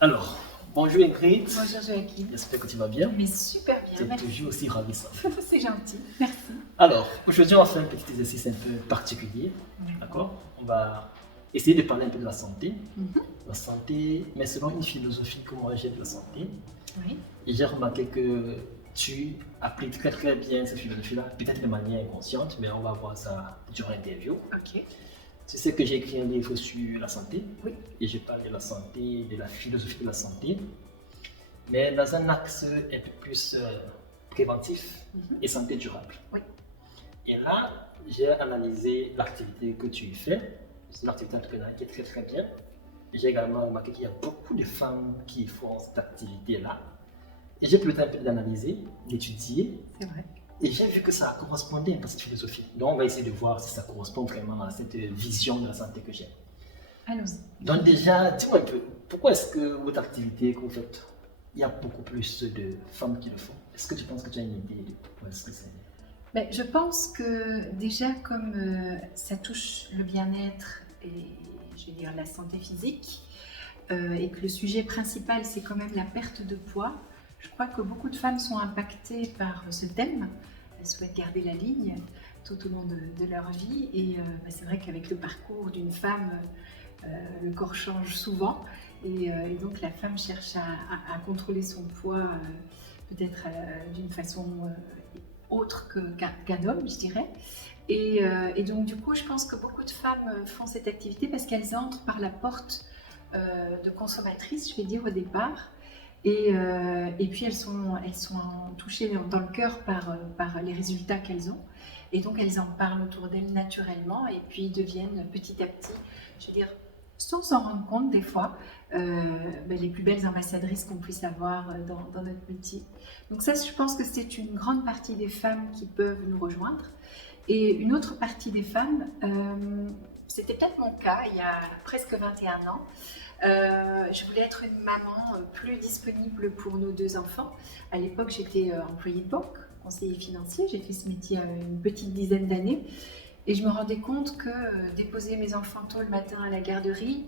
Alors, bonjour Ingrid, Bonjour Joachim. j'espère que tu vas bien. Mais super Tu bien, es merci. toujours aussi ravissant. C'est gentil, merci. Alors, aujourd'hui on va faire un petit exercice un peu particulier, d'accord? On va essayer de parler un peu de la santé. La santé, mais selon une philosophie que moi j'ai de la santé. Oui, Et j'ai remarqué que tu appliques très très bien cette philosophie-là, peut-être de manière inconsciente, mais on va voir ça durant l'interview. ok. Tu sais que j'ai écrit un livre sur la santé, Oui, et je parle de la santé, de la philosophie de la santé, mais dans un axe un peu plus préventif et santé durable. oui, Et là, j'ai analysé l'activité que tu fais, c'est l'activité entrepreneuriale qui est très très bien. J'ai également remarqué qu'il y a beaucoup de femmes qui font cette activité-là. Et j'ai pris le temps un peu d'analyser, d'étudier, c'est vrai. et j'ai vu que ça correspondait à cette philosophie. Donc on va essayer de voir si ça correspond vraiment à cette vision de la santé que j'ai. Allons-y. Donc déjà, dis-moi un peu, pourquoi est-ce que votre activité que vous faites, il y a beaucoup plus de femmes qui le font? Est-ce que tu penses que tu as une idée de pourquoi est-ce que c'est? Ben, je pense que déjà comme ça touche le bien-être et je vais dire la santé physique et que le sujet principal c'est quand même la perte de poids, je crois que beaucoup de femmes sont impactées par ce thème. Elles souhaitent garder la ligne tout au long de leur vie et c'est vrai qu'avec le parcours d'une femme, le corps change souvent et donc la femme cherche à contrôler son poids peut-être d'une façon autre qu'un homme, je dirais. Et donc du coup, je pense que beaucoup de femmes font cette activité parce qu'elles entrent par la porte de consommatrices, je vais dire au départ. Et puis elles sont touchées dans le cœur par les résultats qu'elles ont. Et donc elles en parlent autour d'elles naturellement et puis deviennent petit à petit, je veux dire, sans s'en rendre compte des fois, les plus belles ambassadrices qu'on puisse avoir dans notre métier. Donc ça, je pense que c'est une grande partie des femmes qui peuvent nous rejoindre. Et une autre partie des femmes, c'était peut-être mon cas il y a presque 21 ans, je voulais être une maman plus disponible pour nos deux enfants. À l'époque, j'étais employée de banque, conseiller financier. J'ai fait ce métier une petite dizaine d'années. Et je me rendais compte que déposer mes enfants tôt le matin à la garderie,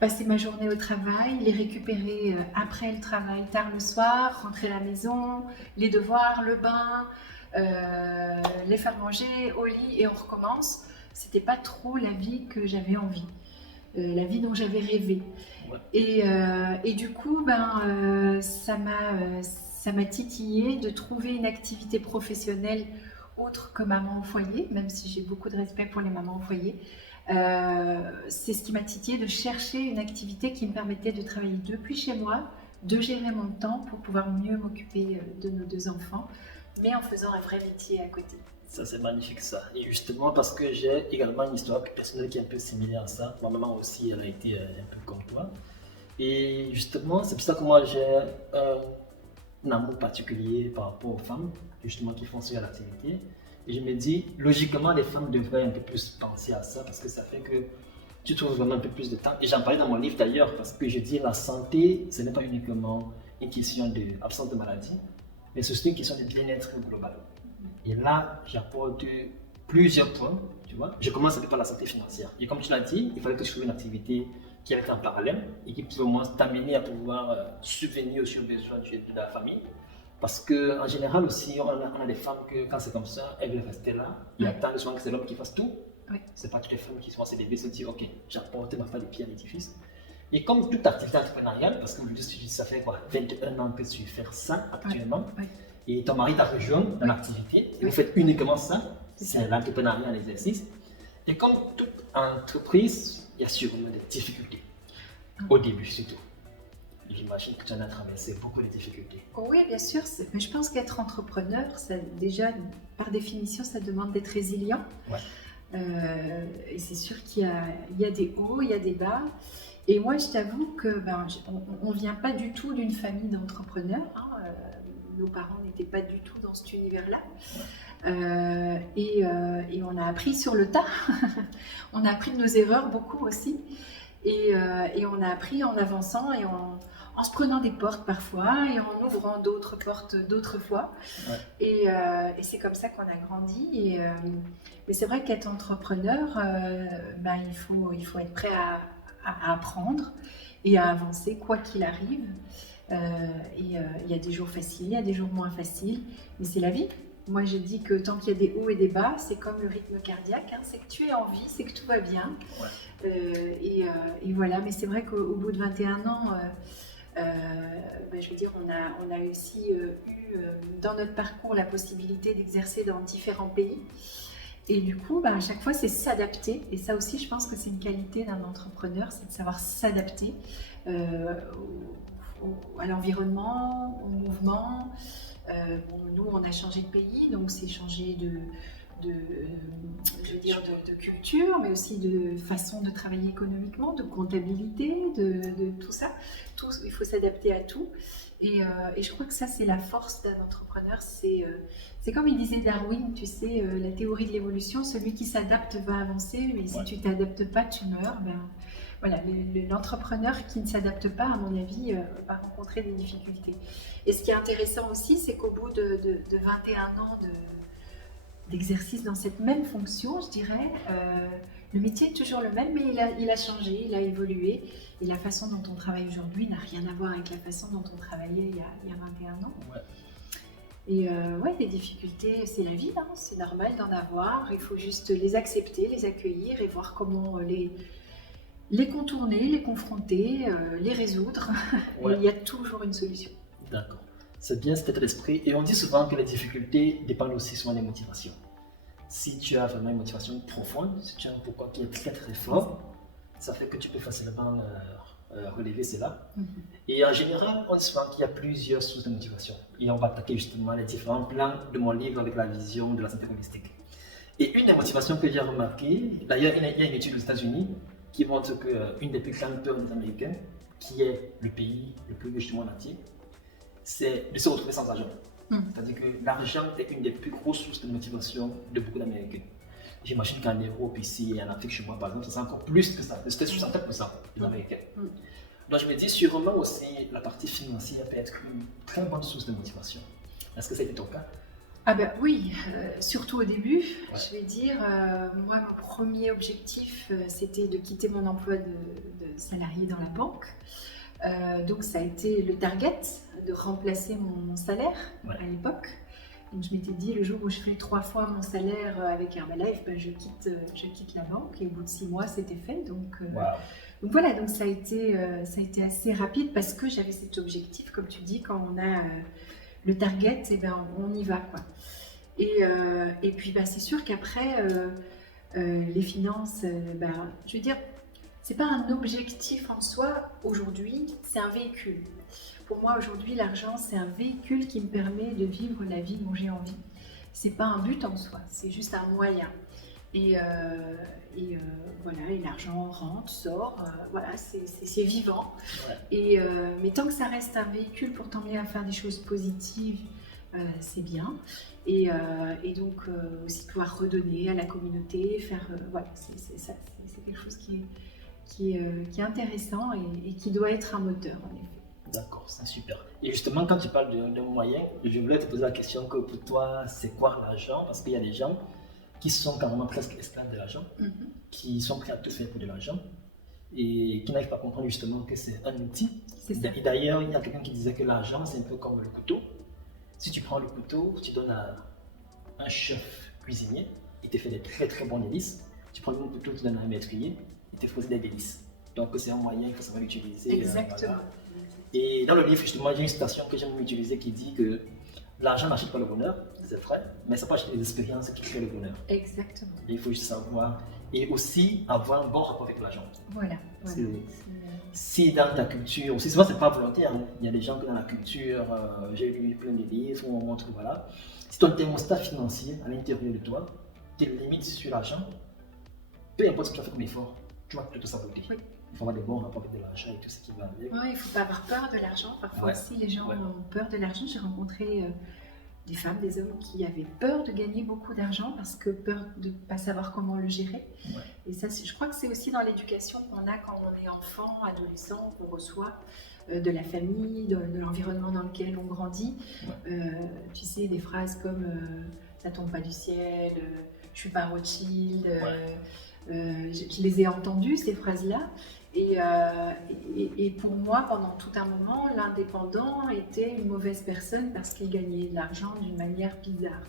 passer ma journée au travail, les récupérer après le travail tard le soir, rentrer à la maison, les devoirs, le bain, les faire manger au lit et on recommence. C'était pas trop la vie que j'avais envie. La vie dont j'avais rêvé. Ouais. Et du coup, ça m'a titillé de trouver une activité professionnelle autre que maman au foyer, même si j'ai beaucoup de respect pour les mamans au foyer. C'est ce qui m'a titillé de chercher une activité qui me permettait de travailler depuis chez moi, de gérer mon temps pour pouvoir mieux m'occuper de nos deux enfants, mais en faisant un vrai métier à côté. Ça, c'est magnifique ça. Et justement, parce que j'ai également une histoire personnelle qui est un peu similaire à ça. Ma maman aussi, elle a été un peu comme toi. Et justement, c'est pour ça que moi, j'ai un amour particulier par rapport aux femmes, justement, qui font ce genre d'activité. Et je me dis, logiquement, les femmes devraient un peu plus penser à ça parce que ça fait que tu trouves vraiment un peu plus de temps. Et j'en parlais dans mon livre d'ailleurs parce que je dis la santé, ce n'est pas uniquement une question d'absence de maladie, mais c'est aussi une question de bien-être global. Et là, j'apporte plusieurs points, tu vois. Je commence par la santé financière. Et comme tu l'as dit, il fallait que je trouve une activité qui était en parallèle et qui pouvait au moins t'amener à pouvoir subvenir aux besoins de la famille. Parce qu'en général aussi, on a des femmes que quand c'est comme ça, elles veulent rester là. Il attendent souvent que c'est l'homme qui fasse tout. Oui. C'est pas toutes les femmes qui sont assez bébés se disent ok, j'apporte ma femme des pieds à l'édifice. Et comme toute activité entrepreneuriale, parce que ça fait quoi, 21 ans que tu fais ça actuellement, Oui. et ton mari t'a rejoint dans l'activité, et vous faites uniquement ça, c'est l'entrepreneuriat en exercice. Et comme toute entreprise, il y a sûrement des difficultés, au début surtout. J'imagine que tu en as traversé beaucoup de difficultés. Oui, bien sûr. Mais je pense qu'être entrepreneur, déjà, par définition, ça demande d'être résilient. Ouais. Et c'est sûr qu'il y a des hauts, il y a des bas. Et moi, je t'avoue que on ne vient pas du tout d'une famille d'entrepreneurs. Nos parents n'étaient pas du tout dans cet univers-là. Et on a appris sur le tas. On a appris de nos erreurs beaucoup aussi. Et on a appris en avançant et en se prenant des portes parfois et en ouvrant d'autres portes d'autres fois. Ouais. Et c'est comme ça qu'on a grandi. Mais c'est vrai qu'être entrepreneur, il faut être prêt à apprendre. et à avancer quoi qu'il arrive. Il y a des jours faciles, il y a des jours moins faciles, mais c'est la vie. Moi, je dis que tant qu'il y a des hauts et des bas, c'est comme le rythme cardiaque, hein, c'est que tu es en vie, c'est que tout va bien. Ouais. Et voilà, mais c'est vrai qu'au bout de 21 ans, je veux dire, on a aussi eu dans notre parcours la possibilité d'exercer dans différents pays. Et du coup, à chaque fois, c'est s'adapter. Et ça aussi, je pense que c'est une qualité d'un entrepreneur, c'est de savoir s'adapter à l'environnement, au mouvement. Nous, on a changé de pays, donc c'est changé de culture, mais aussi de façon de travailler économiquement, de comptabilité, de tout ça. Il faut s'adapter à tout. Et je crois que ça, c'est la force d'un entrepreneur. C'est comme il disait Darwin, tu sais, la théorie de l'évolution, celui qui s'adapte va avancer, mais si tu ne t'adaptes pas, tu meurs. Voilà, l'entrepreneur qui ne s'adapte pas, à mon avis, va rencontrer des difficultés. Et ce qui est intéressant aussi, c'est qu'au bout de 21 ans d'exercice dans cette même fonction, je dirais, le métier est toujours le même, mais il a changé, il a évolué. Et la façon dont on travaille aujourd'hui n'a rien à voir avec la façon dont on travaillait il y a 21 ans. Ouais. Et les difficultés, c'est la vie, hein, c'est normal d'en avoir. Il faut juste les accepter, les accueillir et voir comment les contourner, les confronter, les résoudre. Ouais. Et il y a toujours une solution. D'accord. C'est bien cet état d'esprit. Et on dit souvent que les difficultés dépendent aussi souvent des motivations. Si tu as vraiment une motivation profonde, si tu as un pourquoi qui est très très fort, ça fait que tu peux facilement relever cela. Et en général, on dit souvent qu'il y a plusieurs sources de motivation. Et on va attaquer justement les différents plans de mon livre avec la vision de la santé holistique. Et une des motivations que j'ai remarquées, d'ailleurs, il y a une étude aux États-Unis qui montre qu'une des plus grandes peurs des Américains, qui est le pays le plus riche du monde entier, c'est de se retrouver sans argent. C'est-à-dire que l'argent est une des plus grosses sources de motivation de beaucoup d'Américains. J'imagine qu'en Europe, ici et en Afrique, chez moi, par exemple, c'est encore plus que ça. C'était 64% des Américains. Donc je me dis, sûrement aussi, la partie financière peut être une très bonne source de motivation. Est-ce que c'était ton cas? Oui, surtout au début, je vais dire, moi mon premier objectif c'était de quitter mon emploi de salarié dans la banque. Donc ça a été le target de remplacer mon salaire à l'époque. Donc je m'étais dit le jour où je fais 3 fois mon salaire avec Herbalife, je quitte la banque et au bout de 6 mois c'était fait. Donc voilà, donc ça a été assez rapide parce que j'avais cet objectif, comme tu dis, quand on a le target, on y va quoi. Et puis c'est sûr qu'après les finances, je veux dire, c'est pas un objectif en soi aujourd'hui, c'est un véhicule. Pour moi aujourd'hui, l'argent c'est un véhicule qui me permet de vivre la vie dont j'ai envie. C'est pas un but en soi, c'est juste un moyen. Et l'argent rentre, sort, c'est vivant. Mais tant que ça reste un véhicule pour t'emmener à faire des choses positives, c'est bien. Et donc aussi pouvoir redonner à la communauté, faire c'est quelque chose qui est intéressant et qui doit être un moteur en effet. D'accord, c'est super. Et justement, quand tu parles de moyens, je voulais te poser la question que pour toi, c'est quoi l'argent? Parce qu'il y a des gens qui sont carrément presque esclaves de l'argent, qui sont prêts à tout faire pour de l'argent et qui n'arrivent pas à comprendre justement que c'est un outil. Et d'ailleurs, il y a quelqu'un qui disait que l'argent, c'est un peu comme le couteau. Si tu prends le couteau, tu donnes à un chef cuisinier, il te fait des très très bonnes délices. Tu prends le même couteau, tu donnes à un maîtrier, il te fait des délices. Donc c'est un moyen qu'il faut savoir utiliser. Exactement. Et dans le livre, justement, j'ai une citation que j'aime utiliser qui dit que l'argent n'achète pas le bonheur, c'est vrai, mais ça peut acheter les expériences qui créent le bonheur. Exactement. Et il faut juste savoir, et aussi avoir un bon rapport avec l'argent. Voilà. Si dans ta culture, aussi souvent c'est pas volontaire, hein. Il y a des gens que dans la culture, j'ai lu plein de livres où on montre que voilà, si ton thermostat financier à l'intérieur de toi te limite sur l'argent, peu importe ce que tu as fait comme effort, tu vas plutôt saboter. Oui. Il faut avoir des bons rapports avec de l'argent et tout ce qui va avec. Oui, il ne faut pas avoir peur de l'argent. Parfois aussi, les gens ont peur de l'argent. J'ai rencontré des femmes, des hommes qui avaient peur de gagner beaucoup d'argent parce que peur de ne pas savoir comment le gérer. Et ça, je crois que c'est aussi dans l'éducation qu'on a quand on est enfant, adolescent, qu'on reçoit de la famille, de l'environnement dans lequel on grandit. Tu sais, des phrases comme ça tombe pas du ciel, je suis pas Rothschild. Je les ai entendues, ces phrases-là. Et pour moi, pendant tout un moment, l'indépendant était une mauvaise personne parce qu'il gagnait de l'argent d'une manière bizarre.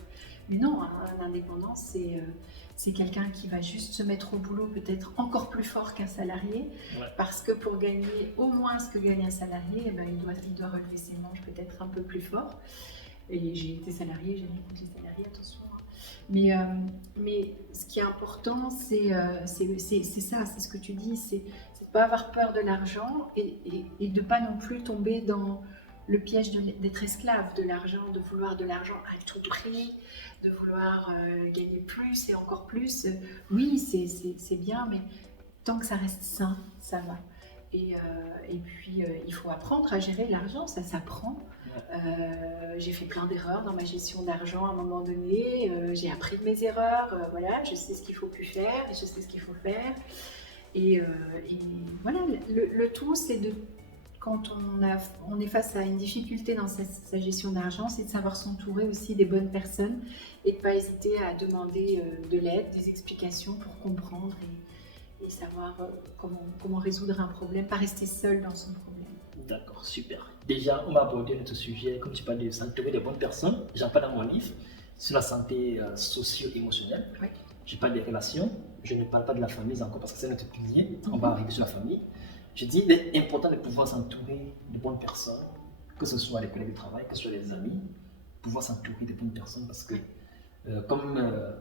Mais non, hein, un indépendant, c'est quelqu'un qui va juste se mettre au boulot peut-être encore plus fort qu'un salarié, parce que pour gagner au moins ce que gagne un salarié, eh ben, il doit relever ses manches peut-être un peu plus fort. Et j'ai été salariée, j'aime beaucoup les salariés, attention. Mais ce qui est important, c'est ça, c'est ce que tu dis, c'est de ne pas avoir peur de l'argent et de ne pas non plus tomber dans le piège d'être esclave de l'argent, de vouloir de l'argent à tout prix, de vouloir gagner plus et encore plus. Oui, c'est bien, mais tant que ça reste sain, ça va. Et puis, il faut apprendre à gérer l'argent, ça s'apprend. J'ai fait plein d'erreurs dans ma gestion d'argent à un moment donné. J'ai appris de mes erreurs. Voilà, je sais ce qu'il ne faut plus faire et je sais ce qu'il faut faire. Et voilà, le tout, c'est de, quand on est face à une difficulté dans sa gestion d'argent, c'est de savoir s'entourer aussi des bonnes personnes et de ne pas hésiter à demander de l'aide, des explications pour comprendre et savoir comment résoudre un problème, pas rester seul dans son problème. D'accord, super. Déjà, on va aborder notre sujet, comme tu parles de s'entourer des bonnes personnes. J'en parle dans mon livre sur la santé socio-émotionnelle. Oui. Je parle des relations. Je ne parle pas de la famille encore parce que c'est notre pilier. On va arriver sur la famille. Je dis qu'il est important de pouvoir s'entourer de bonnes personnes, que ce soit les collègues de travail, que ce soit les amis, pouvoir s'entourer de bonnes personnes parce que, comme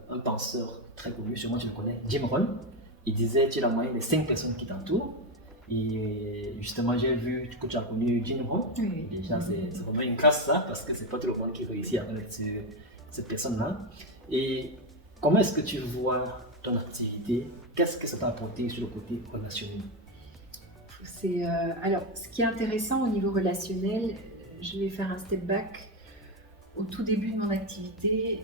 un penseur très connu, sûrement tu le connais, Jim Rohn, il disait tu es la moyenne des 5 personnes qui t'entourent. Et justement, j'ai vu que tu as connu Jim Rohn. Oui. Déjà, c'est vraiment une classe ça, parce que c'est pas tout le monde qui réussit à connaître cette personne-là. Et comment est-ce que tu vois ton activité? Qu'est-ce que ça t'a apporté sur le côté relationnel? Alors, ce qui est intéressant au niveau relationnel, je vais faire un step back. Au tout début de mon activité,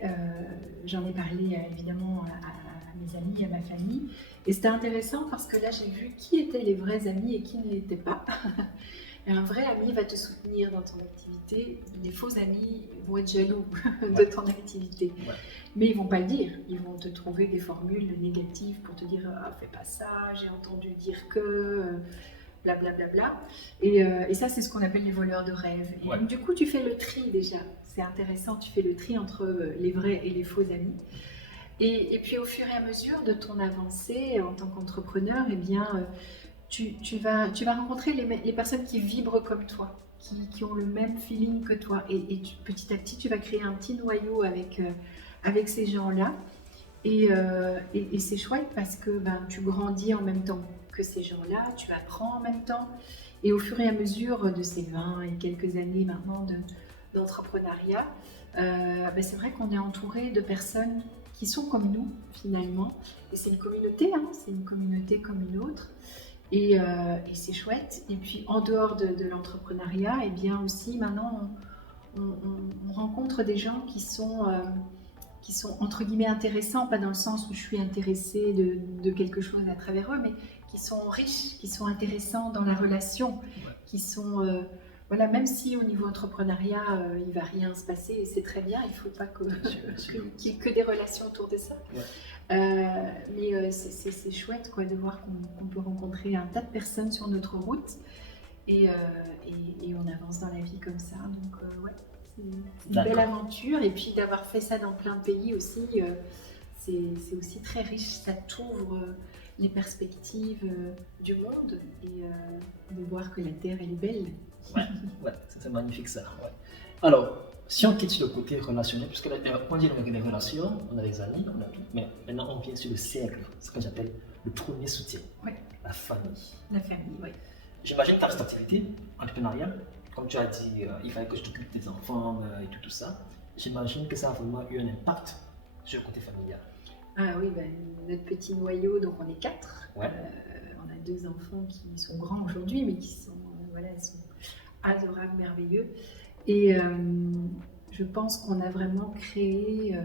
j'en ai parlé évidemment à mes amis, à ma famille. Et c'était intéressant parce que là, j'ai vu qui étaient les vrais amis et qui ne l'étaient pas. Et un vrai ami va te soutenir dans ton activité. Les faux amis vont être jaloux de ton activité. Ouais. Mais ils ne vont pas le dire. Ils vont te trouver des formules négatives pour te dire « Ah, fais pas ça, j'ai entendu dire que… » blablabla. Bla, bla, bla. Et ça, c'est ce qu'on appelle les voleurs de rêve. Et donc, du coup, tu fais le tri déjà. C'est intéressant, tu fais le tri entre les vrais et les faux amis. Et puis, au fur et à mesure de ton avancée en tant qu'entrepreneur, eh bien, tu vas rencontrer les personnes qui vibrent comme toi, qui ont le même feeling que toi. Et petit à petit, tu vas créer un petit noyau avec ces gens-là. Et c'est chouette parce que tu grandis en même temps que ces gens-là, tu apprends en même temps. Et au fur et à mesure de ces 20 et quelques années maintenant d'entrepreneuriat, c'est vrai qu'on est entouré de personnes qui sont comme nous finalement. Et c'est une communauté, hein, c'est une communauté comme une autre. Et c'est chouette. Et puis en dehors de l'entrepreneuriat, et bien aussi maintenant on rencontre des gens qui sont entre guillemets intéressants, pas dans le sens où je suis intéressée de quelque chose à travers eux, mais qui sont riches, qui sont intéressants dans la relation, qui sont… voilà, même si au niveau entrepreneuriat, il ne va rien se passer, et c'est très bien, il ne faut pas qu'il y ait que des relations autour de ça. Ouais. Mais c'est chouette quoi, de voir qu'on peut rencontrer un tas de personnes sur notre route, et on avance dans la vie comme ça. Donc, ouais. C'est une belle aventure, et puis d'avoir fait ça dans plein de pays aussi, c'est aussi très riche, ça t'ouvre les perspectives du monde et de voir que la Terre elle est belle. Ouais, c'est magnifique ça. Ouais. Alors, si on quitte sur le côté relationnel, puisque on dit les relations, on a les amis, on a tout, mais maintenant on vient sur le cercle, ce que j'appelle le premier soutien, la famille. La famille, oui. J'imagine que tu as cette activité entrepreneuriale. Comme tu as dit, il fallait que je t'occupe des enfants et tout ça. J'imagine que ça a vraiment eu un impact sur le côté familial. Ah oui, notre petit noyau, donc on est 4. Ouais. On a 2 enfants qui sont grands aujourd'hui, mais qui sont, ils sont adorables, merveilleux. Et je pense qu'on a vraiment créé,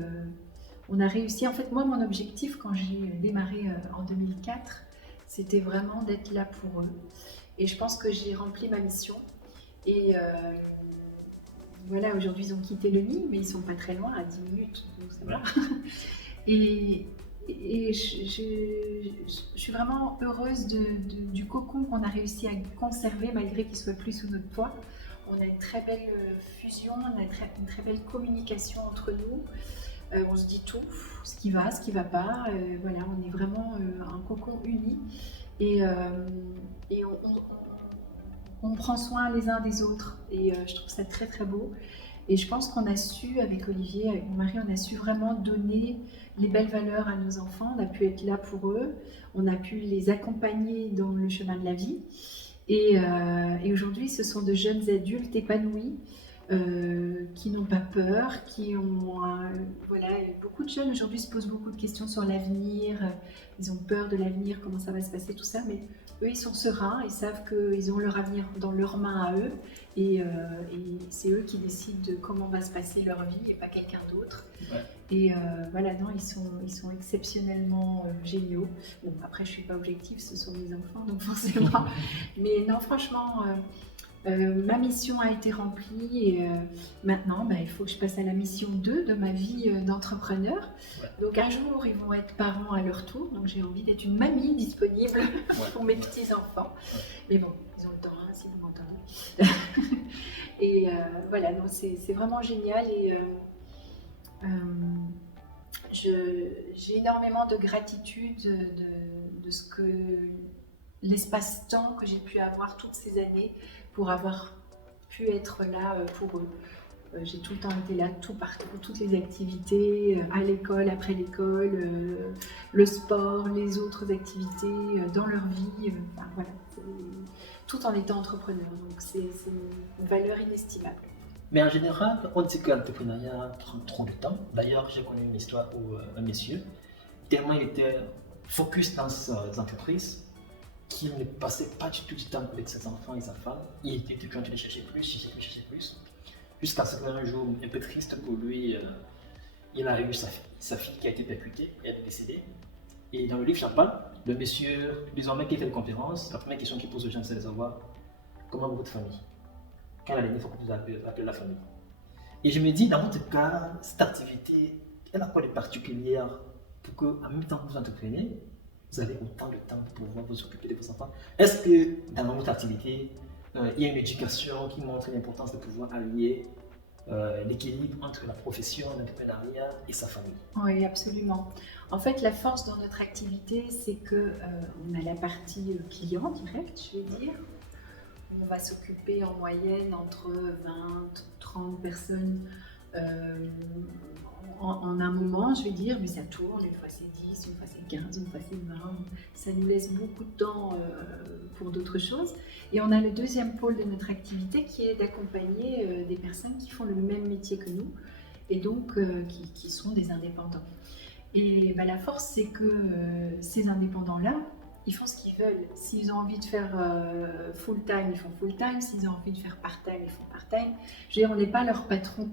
on a réussi. En fait, moi, mon objectif quand j'ai démarré en 2004, c'était vraiment d'être là pour eux. Et je pense que j'ai rempli ma mission. Et voilà, aujourd'hui ils ont quitté le nid, mais ils sont pas très loin, à 10 minutes, donc ça va. Et et je suis vraiment heureuse du cocon qu'on a réussi à conserver malgré qu'il soit plus sous notre poids. On a une très belle fusion, on a une très belle communication entre nous. On se dit tout, ce qui va pas. Voilà, on est vraiment un cocon uni et on prend soin les uns des autres. Et je trouve ça très très beau. Et je pense qu'on a su, avec Olivier, avec mon mari, on a su vraiment donner les belles valeurs à nos enfants. On a pu être là pour eux, on a pu les accompagner dans le chemin de la vie. Et aujourd'hui, ce sont de jeunes adultes épanouis qui n'ont pas peur, qui ont... voilà, beaucoup de jeunes aujourd'hui se posent beaucoup de questions sur l'avenir. Ils ont peur de l'avenir, comment ça va se passer, tout ça. Mais eux, ils sont sereins, ils savent qu'ils ont leur avenir dans leurs mains à eux. Et c'est eux qui décident de comment va se passer leur vie et pas quelqu'un d'autre. Ouais. Et voilà, non, ils sont exceptionnellement géniaux. Bon, après, je ne suis pas objective, ce sont mes enfants, donc forcément. Mais non, franchement, ma mission a été remplie et maintenant, il faut que je passe à la mission 2 de ma vie d'entrepreneur. Ouais. Donc un jour, ils vont être parents à leur tour, donc j'ai envie d'être une mamie disponible pour mes petits-enfants. Ouais. Mais bon, ils ont le temps, hein, si vous m'entendez. Et voilà, donc c'est vraiment génial et j'ai énormément de gratitude de ce que l'espace-temps que j'ai pu avoir toutes ces années pour avoir pu être là pour eux. J'ai tout le temps été là, tout partout, toutes les activités, à l'école, après l'école, le sport, les autres activités dans leur vie, enfin, voilà, tout en étant entrepreneur. Donc c'est une valeur inestimable. Mais en général, on dit que l'entrepreneuriat prend trop de temps. D'ailleurs, j'ai connu une histoire où un monsieur, tellement il était focus dans ses entreprises, qu'il ne passait pas du tout du temps avec ses enfants et sa femme. Il était toujours en train de chercher plus, jusqu'à ce qu'un jour, un peu triste pour lui, il a eu sa fille qui a été percutée, elle est décédée. Et dans le livre Champagne, le monsieur, désormais qui fait une conférence, la première question qu'il pose aux gens, c'est de savoir comment va votre famille? Quand la dernière fois que vous avez appelé la famille? Et je me dis, dans votre cas, cette activité, elle a quoi de particulier pour qu'en même temps que vous entreprenez, vous avez autant de temps pour pouvoir vous occuper de vos enfants? Est-ce que dans votre activité, il y a une éducation qui montre l'importance de pouvoir allier l'équilibre entre la profession, l'entrepreneuriat et sa famille? Oui, absolument. En fait, la force dans notre activité, c'est qu'on a la partie client direct, je vais dire. On va s'occuper en moyenne entre 20, 30 personnes en un moment, je vais dire, mais ça tourne, une fois c'est 10, une fois c'est 15, une fois c'est 20. Ça nous laisse beaucoup de temps pour d'autres choses. Et on a le deuxième pôle de notre activité qui est d'accompagner des personnes qui font le même métier que nous et donc qui sont des indépendants. Et la force, c'est que ces indépendants-là, ils font ce qu'ils veulent. S'ils ont envie de faire full-time, ils font full-time. S'ils ont envie de faire part-time, ils font part-time. Je veux dire, on n'est pas leur patron.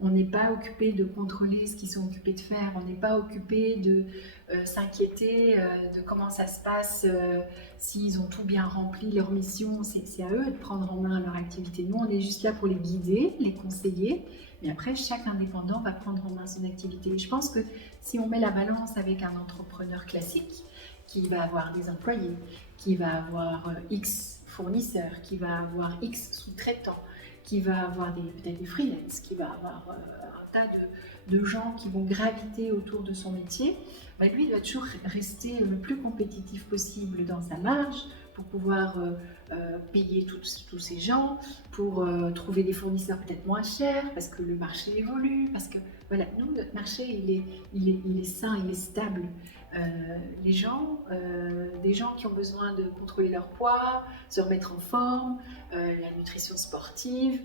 On n'est pas occupé de contrôler ce qu'ils sont occupés de faire. On n'est pas occupé de s'inquiéter de comment ça se passe, s'ils ont tout bien rempli leur mission. C'est à eux de prendre en main leur activité. Nous, on est juste là pour les guider, les conseiller. Mais après, chaque indépendant va prendre en main son activité. Et je pense que si on met la balance avec un entrepreneur classique, qui va avoir des employés, qui va avoir X fournisseurs, qui va avoir X sous-traitants, qui va avoir peut-être des freelances, qui va avoir un tas de gens qui vont graviter autour de son métier, lui, il va toujours rester le plus compétitif possible dans sa marge pour pouvoir payer tous ces gens, pour trouver des fournisseurs peut-être moins chers, parce que le marché évolue, parce que voilà, nous, notre marché, il est sain, il est stable. Les gens, des gens qui ont besoin de contrôler leur poids, se remettre en forme, la nutrition sportive,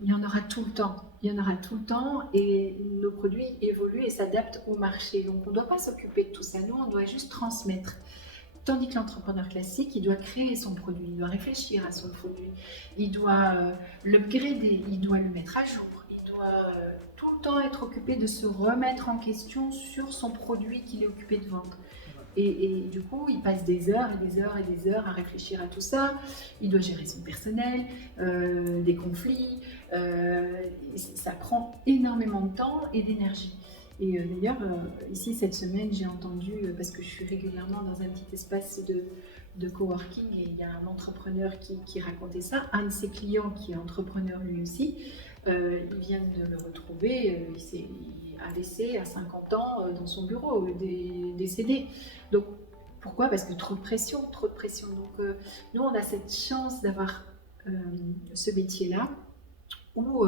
il y en aura tout le temps. Il y en aura tout le temps et nos produits évoluent et s'adaptent au marché. Donc on ne doit pas s'occuper de tout ça, nous on doit juste transmettre. Tandis que l'entrepreneur classique, il doit créer son produit, il doit réfléchir à son produit, il doit l'upgrader, il doit le mettre à jour, il doit tout le temps être occupé de se remettre en question sur son produit qu'il est occupé de vendre. Et du coup, il passe des heures et des heures et des heures à réfléchir à tout ça. Il doit gérer son personnel, des conflits. Ça prend énormément de temps et d'énergie. Et d'ailleurs, ici, cette semaine, j'ai entendu, parce que je suis régulièrement dans un petit espace de coworking, et il y a un entrepreneur qui racontait ça. Un de ses clients, qui est entrepreneur lui aussi, il vient de le retrouver, il a laissé à 50 ans dans son bureau, décédé. Donc, pourquoi? Parce que trop de pression, trop de pression. Donc, nous, on a cette chance d'avoir ce métier-là, où,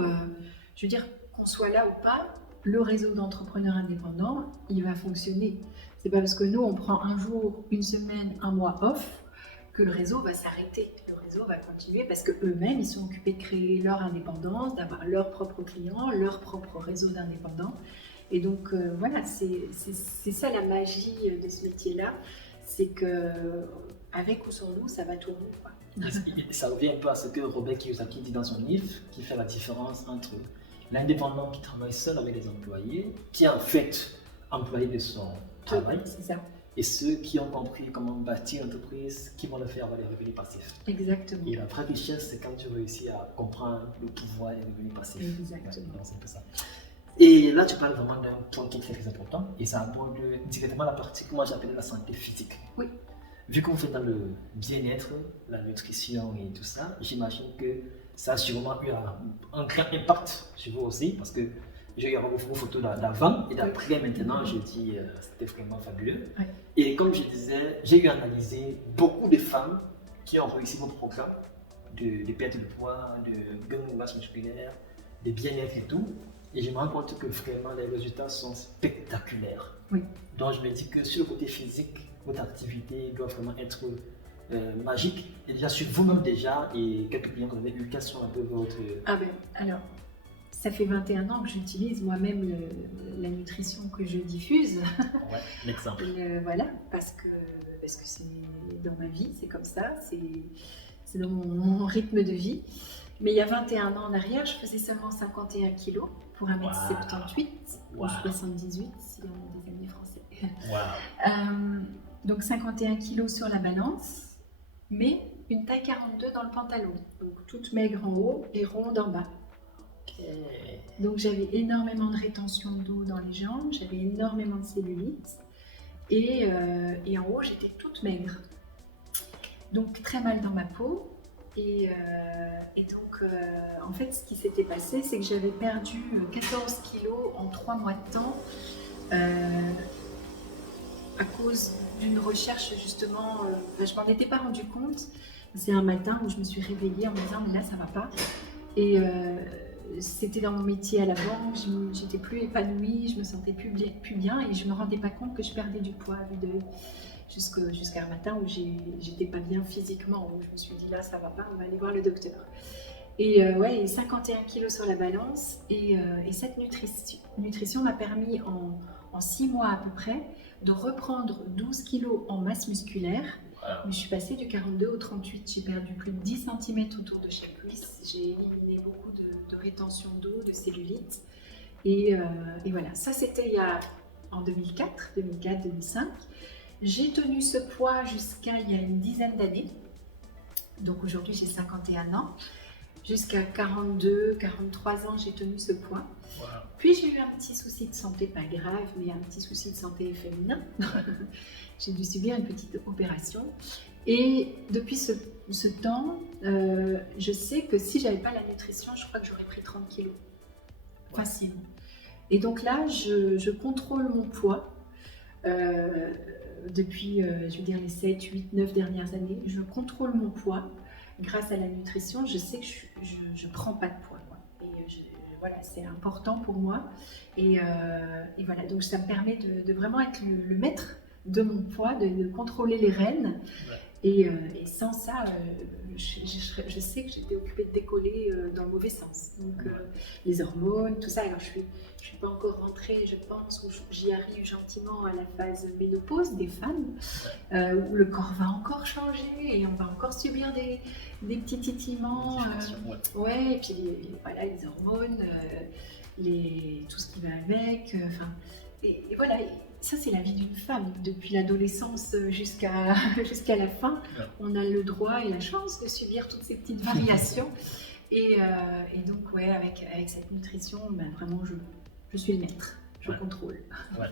je veux dire, qu'on soit là ou pas, le réseau d'entrepreneurs indépendants, il va fonctionner. C'est pas parce que nous, on prend un jour, une semaine, un mois off, que le réseau va s'arrêter. Le réseau va continuer parce qu'eux-mêmes, ils sont occupés de créer leur indépendance, d'avoir leurs propres clients, leur propre réseau d'indépendants. Et donc, voilà, c'est ça la magie de ce métier-là, c'est que avec ou sans nous, ça va tourner, quoi. Ça revient un peu à ce que Robert Kiyosaki dit dans son livre, qui fait la différence entre l'indépendant qui travaille seul avec les employés, qui est en fait employé de son travail, c'est ça. Et ceux qui ont compris comment bâtir une entreprise, qui vont le faire avoir des revenus passifs. Exactement. Et la vraie richesse, c'est quand tu réussis à comprendre le pouvoir des revenus passifs. Exactement. Ouais, c'est un peu ça. Et là, tu parles vraiment d'un point qui est très, très important, et ça aborde directement la partie que moi j'appelle la santé physique. Oui. Vu qu'on fait dans le bien-être, la nutrition et tout ça, j'imagine que ça a sûrement eu un grand impact sur vous aussi, parce que j'ai regardé vos photos d'avant et d'après. Maintenant, je dis c'était vraiment fabuleux. Oui. Et comme je disais, j'ai eu à analyser beaucoup de femmes qui ont réussi vos programmes de perte de poids, de gain de masse musculaire, de bien-être et tout. Et je me rends compte que vraiment les résultats sont spectaculaires. Oui. Donc je me dis que sur le côté physique, votre activité doit vraiment être magique. Et déjà sur vous-même déjà, et quelques clients que vous avez eu, quels sont un peu votre... Ah ben, alors, ça fait 21 ans que j'utilise moi-même la nutrition que je diffuse. Ouais, l'exemple. Voilà, parce que c'est dans ma vie, c'est comme ça, c'est dans mon rythme de vie. Mais il y a 21 ans en arrière, je faisais seulement 51 kilos pour 1m78 ou 78 si on est des amis français. Donc 51 kilos sur la balance, mais une taille 42 dans le pantalon. Donc toute maigre en haut et ronde en bas. Donc j'avais énormément de rétention d'eau dans les jambes, j'avais énormément de cellulite et en haut j'étais toute maigre. Donc très mal dans ma peau. Et donc, en fait, ce qui s'était passé, c'est que j'avais perdu 14 kilos en 3 mois de temps à cause d'une recherche, justement. Je m'en étais pas rendu compte. C'est un matin où je me suis réveillée en me disant, mais là, ça va pas. Et c'était dans mon métier à la banque, j'étais plus épanouie, je me sentais plus bien et je me rendais pas compte que je perdais du poids jusqu'à un matin où j'étais pas bien physiquement, où je me suis dit là ça va pas, on va aller voir le docteur. Et 51 kilos sur la balance et cette nutrition m'a permis en 6 mois à peu près de reprendre 12 kilos en masse musculaire. Mais je suis passée du 42 au 38, j'ai perdu plus de 10 cm autour de chaque cuisse, j'ai éliminé beaucoup de rétention d'eau, de cellulite et voilà, ça c'était en 2004-2005. J'ai tenu ce poids jusqu'à il y a une dizaine d'années, donc aujourd'hui j'ai 51 ans, jusqu'à 42, 43 ans j'ai tenu ce poids. Wow. Puis j'ai eu un petit souci de santé, pas grave, mais un petit souci de santé féminin. J'ai dû subir une petite opération. Et depuis ce temps, je sais que si j'avais pas la nutrition, je crois que j'aurais pris 30 kilos. Facile. Et donc là, je contrôle mon poids. Depuis, je veux dire, les 7, 8, 9 dernières années, je contrôle mon poids. Grâce à la nutrition, je sais que je ne prends pas de poids. Voilà, c'est important pour moi. Et voilà, donc ça me permet de vraiment être le maître de mon poids, de contrôler les rênes. Ouais. Et sans ça, je sais que j'étais occupée de décoller dans le mauvais sens. Donc les hormones, tout ça. Alors je suis pas encore rentrée, je pense, où j'y arrive gentiment à la phase ménopause des femmes, où le corps va encore changer et on va encore subir des petits titillements. Et puis les hormones, tout ce qui va avec. Et voilà. Ça, c'est la vie d'une femme. Depuis l'adolescence jusqu'à la fin, on a le droit et la chance de subir toutes ces petites variations. Et donc, avec cette nutrition, vraiment, je suis le maître. je contrôle. Ouais.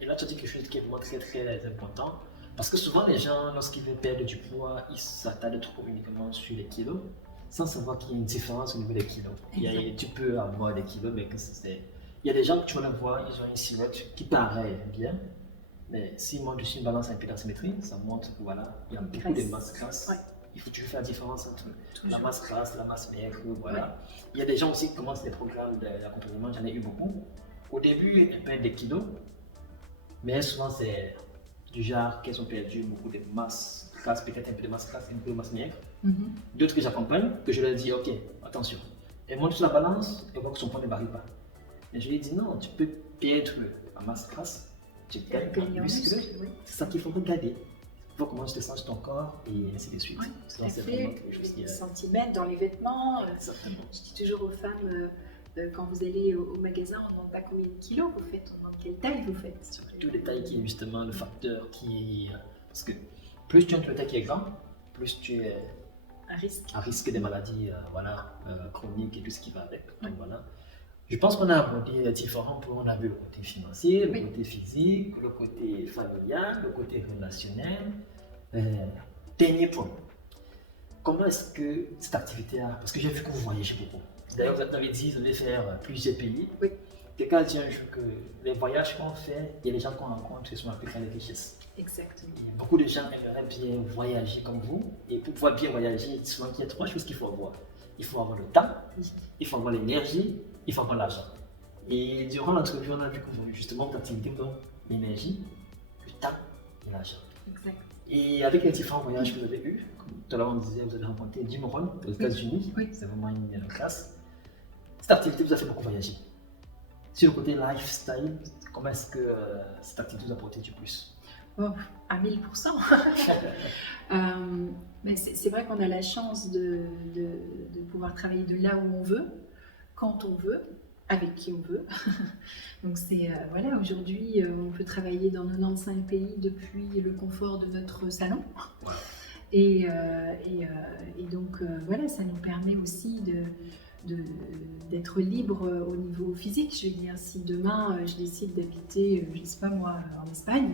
Et là, tu as dit quelque chose qui est vraiment très très important. Parce que souvent, les gens, lorsqu'ils veulent perdre du poids, ils s'attardent trop uniquement sur les kilos, sans savoir qu'il y a une différence au niveau des kilos. Tu peux avoir des kilos, mais il y a des gens que tu vas les voir, ils ont une silhouette qui paraît bien, mais s'ils montent dessus une balance un peu d'asymétrie, ça montre que voilà, il y a beaucoup de masse grasse. Ouais. Il faut toujours faire la différence entre la masse grasse, la masse maigre, voilà. Ouais. Il y a des gens aussi qui commencent des programmes d'accompagnement, j'en ai eu beaucoup. Au début, ils perdent des kilos, mais souvent c'est du genre qu'elles ont perdu beaucoup de masse grasse, peut-être un peu de masse grasse et beaucoup de masse maigre. D'autres que j'accompagne, que je leur dis, ok, attention, elles montent sur la balance et voient que son poids ne varie pas. Mais je lui dis, non, tu peux perdre la masse grasse, tu gagnes en muscle, c'est ça qu'il faut regarder. Il faut comment tu te sens ton corps et ainsi de suite. Oui, tout à fait. Les centimètres dans les vêtements. Exactement. Je dis toujours aux femmes, quand vous allez au magasin, on ne demande pas combien de kilos vous faites, on demande quelle taille vous faites. Surtout les tailles qui est justement le facteur qui... Parce que plus tu as une taille qui est grande, plus tu es à risque des maladies chroniques et tout ce qui va avec. Donc, voilà. Je pense qu'on a abordé différents points. On a vu le côté financier, le côté physique, le côté familial, le côté relationnel. Dernier point. Comment est-ce que cette activité-là, parce que j'ai vu que vous voyagez beaucoup. D'ailleurs, vous avez dit que vous allez faire plusieurs pays. Oui. Quelqu'un a dit un jour que les voyages qu'on fait, il y a des gens qu'on rencontre qui sont appelés les richesses. Exactement. Et beaucoup de gens aimeraient bien voyager comme vous. Et pour pouvoir bien voyager, souvent il y a trois choses qu'il faut avoir. Il faut avoir le temps, il faut avoir l'énergie, il faut avoir l'argent. Et durant l'entrevue, on a vu que justement votre activité dans l'énergie, le temps et l'argent. Exact. Et avec les différents voyages que vous avez eus, comme tout à l'heure on disait, vous avez rencontré Jim Rohn aux États-Unis, c'est vraiment une classe. Cette activité vous a fait beaucoup voyager. Sur le côté lifestyle, comment est-ce que cette activité vous a apporté du plus? À 1000%. Mais c'est vrai qu'on a la chance de pouvoir travailler de là où on veut, quand on veut, avec qui on veut. Donc voilà, aujourd'hui, on peut travailler dans 95 pays depuis le confort de notre salon. Et donc voilà, ça nous permet aussi d'être libre au niveau physique. Je veux dire, si demain je décide d'habiter, je ne sais pas moi, en Espagne,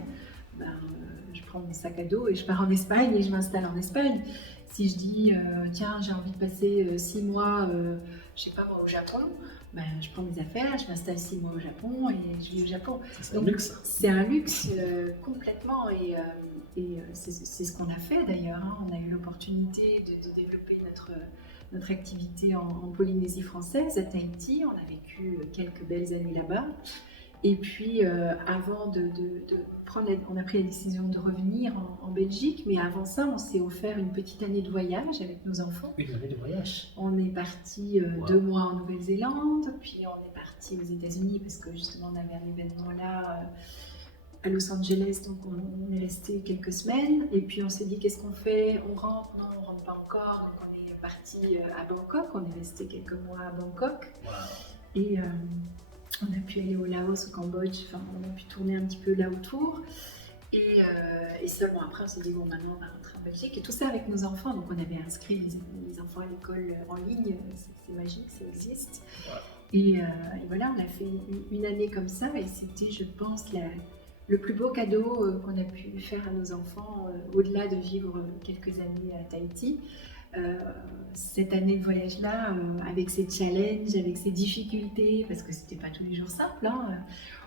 je prends mon sac à dos et je pars en Espagne et je m'installe en Espagne. Si je dis, tiens, j'ai envie de passer 6 mois, je sais pas moi, au Japon, je prends mes affaires, je m'installe 6 mois au Japon et je vis au Japon. C'est un luxe. C'est un luxe complètement et c'est ce qu'on a fait d'ailleurs. On a eu l'opportunité de développer notre activité en Polynésie française, à Tahiti. On a vécu quelques belles années là-bas. Et puis, avant de prendre, on a pris la décision de revenir en Belgique, mais avant ça, on s'est offert une petite année de voyage avec nos enfants. Une année de voyage. On est parti 2 mois en Nouvelle-Zélande, puis on est parti aux États-Unis parce que justement, on avait un événement là à Los Angeles, donc on est resté quelques semaines. Et puis, on s'est dit, qu'est-ce qu'on fait? On rentre? Non, on rentre pas encore. Donc, on est parti à Bangkok. On est resté quelques mois à Bangkok. Et on a pu aller au Laos, au Cambodge, enfin, on a pu tourner un petit peu là autour. Et seulement après, on s'est dit, bon, maintenant, on va rentrer en Belgique. Et tout ça avec nos enfants. Donc, on avait inscrit les enfants à l'école en ligne. C'est magique, ça existe. Et voilà, on a fait une année comme ça. Et c'était, je pense, le plus beau cadeau qu'on a pu faire à nos enfants, au-delà de vivre quelques années à Tahiti. Cette année de voyage-là, avec ses challenges, avec ses difficultés, parce que c'était pas tous les jours simple,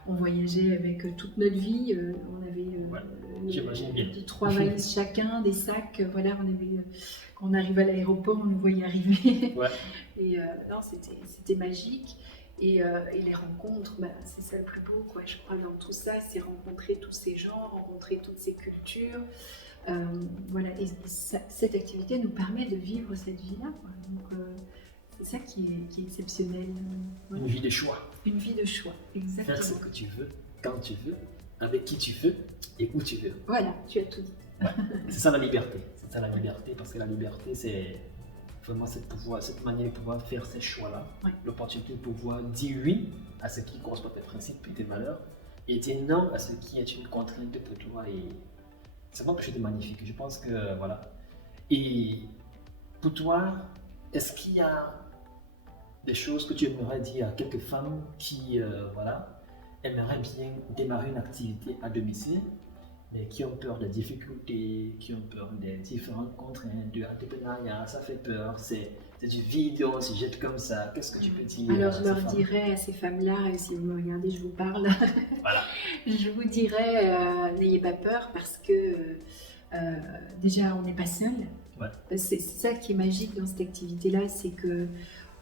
on voyageait avec toute notre vie, on avait 3 valises chacun, des sacs, voilà, quand on arrivait à l'aéroport, on nous voyait arriver, et non, c'était magique. Et les rencontres, c'est ça le plus beau, quoi. Je crois dans tout ça, c'est rencontrer tous ces gens, rencontrer toutes ces cultures. Voilà, et cette activité nous permet de vivre cette vie-là, quoi. Donc c'est ça qui est exceptionnel. Voilà. Une vie de choix. Une vie de choix, exactement. Faire ce que tu veux, quand tu veux, avec qui tu veux et où tu veux. Voilà, tu as tout dit. C'est ça la liberté. C'est ça la liberté, parce que la liberté, c'est vraiment cette manière de pouvoir faire ces choix-là, l'opportunité de pouvoir dire oui à ce qui correspond à tes principes et tes valeurs, et dire non à ce qui est une contrainte pour toi. Et c'est vraiment quelque chose de magnifique. Je pense que voilà. Et pour toi, est-ce qu'il y a des choses que tu aimerais dire à quelques femmes qui aimeraient bien démarrer une activité à domicile, mais qui ont peur des difficultés, qui ont peur des différentes contraintes de l'entrepreneuriat, ça fait peur, c'est du vide, on se jette comme ça. Qu'est-ce que tu peux dire? Alors je leur dirais à ces femmes-là, et si vous me regardez, je vous parle, voilà. Je vous dirais, n'ayez pas peur parce que déjà on n'est pas seul. Ouais. C'est ça qui est magique dans cette activité-là, c'est que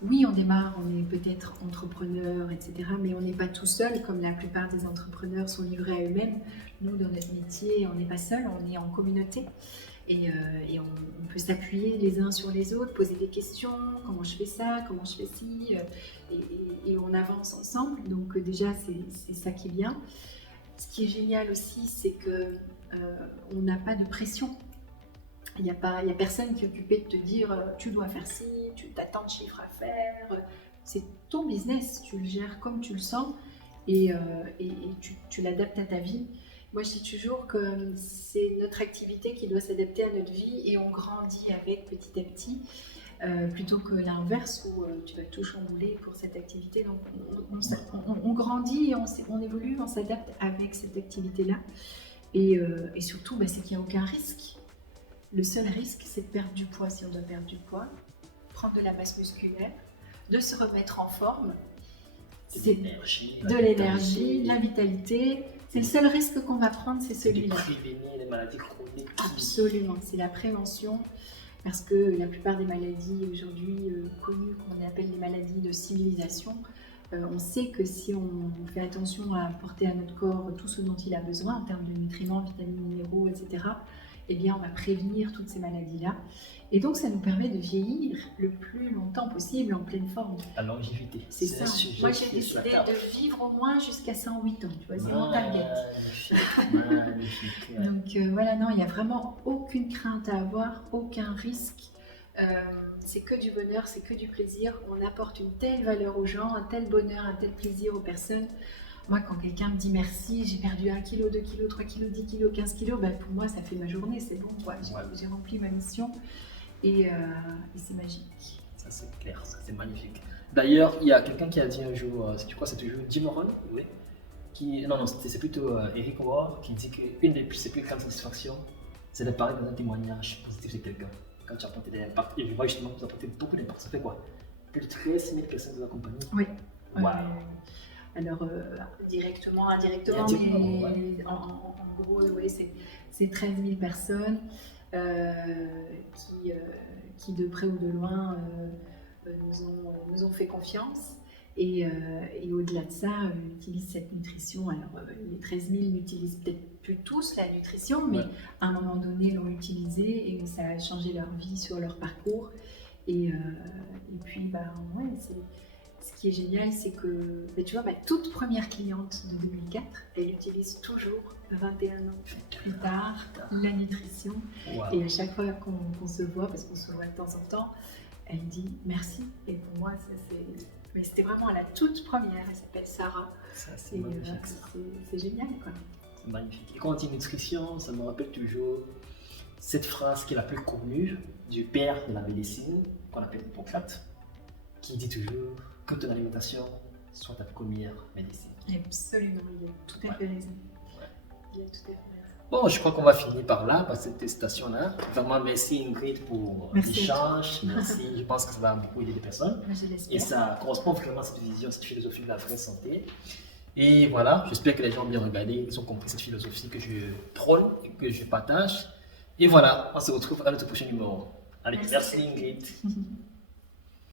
oui, on démarre, on est peut-être entrepreneur, etc. Mais on n'est pas tout seul, comme la plupart des entrepreneurs sont livrés à eux-mêmes. Nous, dans notre métier, on n'est pas seul, on est en communauté. Et on peut s'appuyer les uns sur les autres, poser des questions, comment je fais ça, comment je fais ci, et on avance ensemble. Donc déjà, c'est ça qui est bien. Ce qui est génial aussi, c'est qu'on n'a pas de pression. Il n'y a personne qui est occupé de te dire tu dois faire ci, tu as tant de chiffres à faire. C'est ton business, tu le gères comme tu le sens et tu l'adaptes à ta vie. Moi, je dis toujours que c'est notre activité qui doit s'adapter à notre vie et on grandit avec petit à petit, plutôt que l'inverse où tu vas tout chambouler pour cette activité. Donc, on grandit et on évolue, on s'adapte avec cette activité-là. Et surtout, c'est qu'il n'y a aucun risque. Le seul risque, c'est de perdre du poids si on doit perdre du poids, prendre de la masse musculaire, de se remettre en forme. C'est de l'énergie, de la vitalité. C'est le seul risque qu'on va prendre, c'est celui-là. Prévenir les maladies chroniques. Absolument, c'est la prévention. Parce que la plupart des maladies aujourd'hui connues, qu'on appelle les maladies de civilisation, on sait que si on fait attention à apporter à notre corps tout ce dont il a besoin en termes de nutriments, vitamines, minéraux, etc., eh bien, on va prévenir toutes ces maladies-là. Et donc, ça nous permet de vieillir le plus longtemps possible en pleine forme. La longévité. C'est ça. Moi, j'ai décidé de vivre au moins jusqu'à 108 ans. Tu vois, c'est mon target. Magnifique. Donc, voilà, non, il n'y a vraiment aucune crainte à avoir, aucun risque. C'est que du bonheur, c'est que du plaisir. On apporte une telle valeur aux gens, un tel bonheur, un tel plaisir aux personnes. Moi, quand quelqu'un me dit merci, j'ai perdu 1 kg, 2 kg, 3 kg, 10 kg, 15 kg, pour moi, ça fait ma journée, c'est bon, quoi. J'ai rempli ma mission et c'est magique. Ça, c'est clair, ça, c'est magnifique. D'ailleurs, il y a quelqu'un qui a dit un jour, tu crois que c'est toujours Jim Rohn, oui, non, c'est plutôt Eric Ward qui dit qu'une des ses plus grandes satisfactions, c'est de parler dans un témoignage positif de quelqu'un. Quand tu apportes des impacts, et je vois justement que vous apportez beaucoup d'impact, ça fait quoi? Plus de 13 000 personnes vous accompagnent. Oui. Wow. Alors, directement, indirectement, mais en gros, oui, c'est 13 000 personnes qui, de près ou de loin, nous ont fait confiance. Et au-delà de ça, utilisent cette nutrition. Alors, les 13 000 n'utilisent peut-être plus tous la nutrition, mais à un moment donné, l'ont utilisée et ça a changé leur vie sur leur parcours. Et puis, ce qui est génial, c'est que, tu vois, ma toute première cliente de 2004, elle utilise toujours, 21 ans plus tard, la nutrition. Wow. Et à chaque fois qu'on se voit, parce qu'on se voit de temps en temps, elle dit merci. Et pour moi, mais c'était vraiment la toute première. Elle s'appelle Sarah. Ça, c'est magnifique. C'est génial, quoi. C'est magnifique. Et quand on dit nutrition, ça me rappelle toujours cette phrase qui est la plus connue du père de la médecine, qu'on appelle Hippocrate, qui dit toujours que ton alimentation soit ta première médecine. Absolument, il a tout à fait raison. Il a tout à fait raison. Bon, je crois qu'on va finir par là, par cette station-là. Vraiment, merci Ingrid pour l'échange. Merci, je pense que ça va beaucoup aider les personnes. Et ça correspond vraiment à cette vision, cette philosophie de la vraie santé. Et voilà, j'espère que les gens ont bien regardé, ils ont compris cette philosophie que je prône et que je partage. Et voilà, on se retrouve à notre prochain numéro. Allez, merci Ingrid.